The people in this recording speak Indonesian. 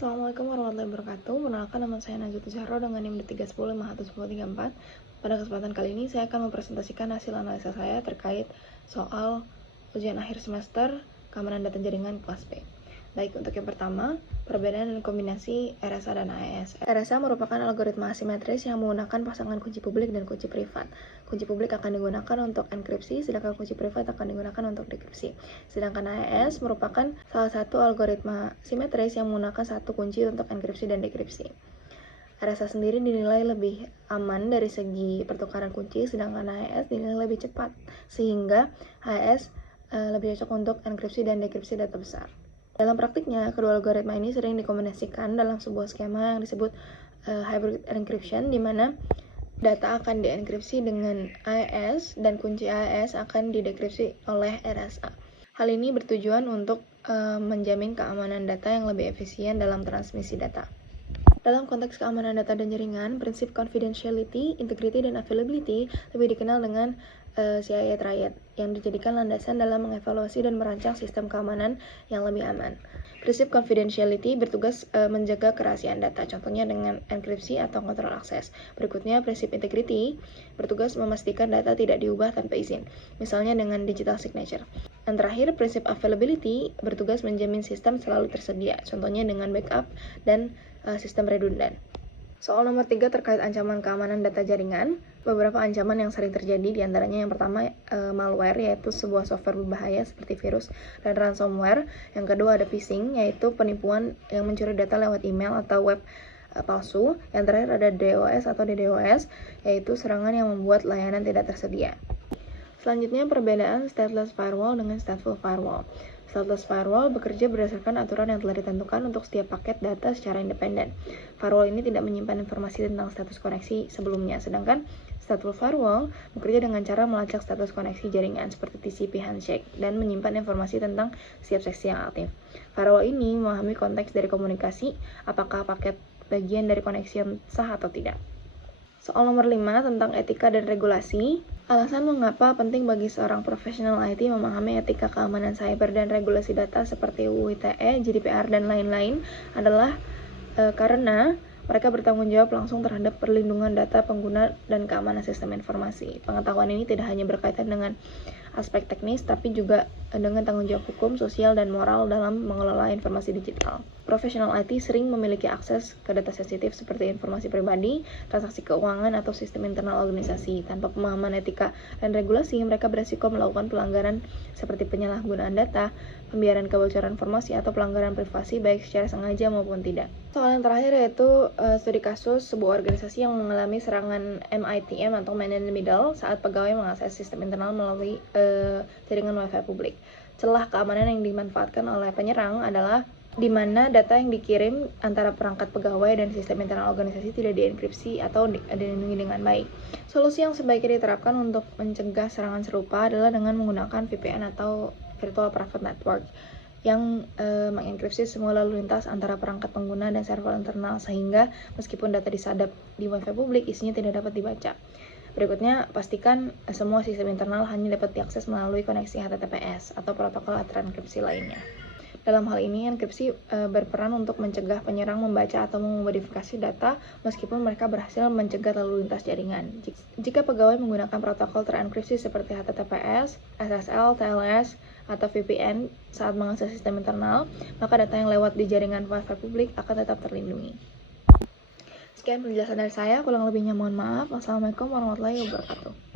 Assalamualaikum warahmatullahi wabarakatuh. Perkenalkan, nama saya Najwa Tuzahro dengan NIM 310511034. Pada kesempatan kali ini saya akan mempresentasikan hasil analisa saya terkait soal ujian akhir semester keamanan data jaringan kelas B. Baik, untuk yang pertama, perbedaan dan kombinasi RSA dan AES. RSA merupakan algoritma asimetris yang menggunakan pasangan kunci publik dan kunci privat. Kunci publik akan digunakan untuk enkripsi, sedangkan kunci privat akan digunakan untuk dekripsi. Sedangkan AES merupakan salah satu algoritma simetris yang menggunakan satu kunci untuk enkripsi dan dekripsi. RSA sendiri dinilai lebih aman dari segi pertukaran kunci, sedangkan AES dinilai lebih cepat, sehingga AES lebih cocok untuk enkripsi dan dekripsi data besar. Dalam praktiknya, kedua algoritma ini sering dikombinasikan dalam sebuah skema yang disebut hybrid encryption, di mana data akan dienkripsi dengan AES dan kunci AES akan didekripsi oleh RSA. Hal ini bertujuan untuk menjamin keamanan data yang lebih efisien dalam transmisi data. Dalam konteks keamanan data dan jaringan, prinsip confidentiality, integrity, dan availability lebih dikenal dengan CIA Triad yang dijadikan landasan dalam mengevaluasi dan merancang sistem keamanan yang lebih aman. Prinsip confidentiality bertugas menjaga kerahasiaan data, contohnya dengan enkripsi atau kontrol akses. Berikutnya, prinsip integrity bertugas memastikan data tidak diubah tanpa izin, misalnya dengan digital signature. Dan terakhir, prinsip availability bertugas menjamin sistem selalu tersedia, contohnya dengan backup dan sistem redundan. Soal nomor 3 terkait ancaman keamanan data jaringan. Beberapa ancaman yang sering terjadi, diantaranya yang pertama malware, yaitu sebuah software berbahaya seperti virus dan ransomware. Yang kedua ada phishing, yaitu penipuan yang mencuri data lewat email atau web palsu. Yang terakhir ada DOS atau DDoS, yaitu serangan yang membuat layanan tidak tersedia. Selanjutnya, perbedaan stateless firewall dengan stateful firewall. Stateless firewall bekerja berdasarkan aturan yang telah ditentukan untuk setiap paket data secara independen. Firewall ini tidak menyimpan informasi tentang status koneksi sebelumnya, sedangkan stateful firewall bekerja dengan cara melacak status koneksi jaringan seperti TCP handshake dan menyimpan informasi tentang setiap seksi yang aktif. Firewall ini memahami konteks dari komunikasi, apakah paket bagian dari koneksi yang sah atau tidak. Soal nomor 5 tentang etika dan regulasi. Alasan mengapa penting bagi seorang profesional IT memahami etika keamanan cyber dan regulasi data seperti UU ITE, GDPR, dan lain-lain adalah karena mereka bertanggung jawab langsung terhadap perlindungan data pengguna dan keamanan sistem informasi. Pengetahuan ini tidak hanya berkaitan dengan aspek teknis, tapi juga dengan tanggung jawab hukum, sosial, dan moral dalam mengelola informasi digital. Profesional IT sering memiliki akses ke data sensitif seperti informasi pribadi, transaksi keuangan, atau sistem internal organisasi. Tanpa pemahaman etika dan regulasi, mereka beresiko melakukan pelanggaran seperti penyalahgunaan data, pembiaran kebocoran informasi, atau pelanggaran privasi baik secara sengaja maupun tidak. Soal yang terakhir yaitu studi kasus sebuah organisasi yang mengalami serangan MITM atau Man in the Middle saat pegawai mengakses sistem internal melalui jaringan WiFi publik. Celah keamanan yang dimanfaatkan oleh penyerang adalah di mana data yang dikirim antara perangkat pegawai dan sistem internal organisasi tidak dienkripsi atau dilindungi dengan baik. Solusi yang sebaiknya diterapkan untuk mencegah serangan serupa adalah dengan menggunakan VPN atau Virtual Private Network yang mengenkripsi semua lalu lintas antara perangkat pengguna dan server internal, sehingga meskipun data disadap di WiFi publik, isinya tidak dapat dibaca. Berikutnya, pastikan semua sistem internal hanya dapat diakses melalui koneksi HTTPS atau protokol enkripsi lainnya. Dalam hal ini, enkripsi berperan untuk mencegah penyerang membaca atau memodifikasi data meskipun mereka berhasil mencegah lalu lintas jaringan. Jika pegawai menggunakan protokol terenkripsi seperti HTTPS, SSL, TLS, atau VPN saat mengakses sistem internal, maka data yang lewat di jaringan WiFi publik akan tetap terlindungi. Sekian penjelasan dari saya, kurang lebihnya mohon maaf. Wassalamualaikum warahmatullahi wabarakatuh.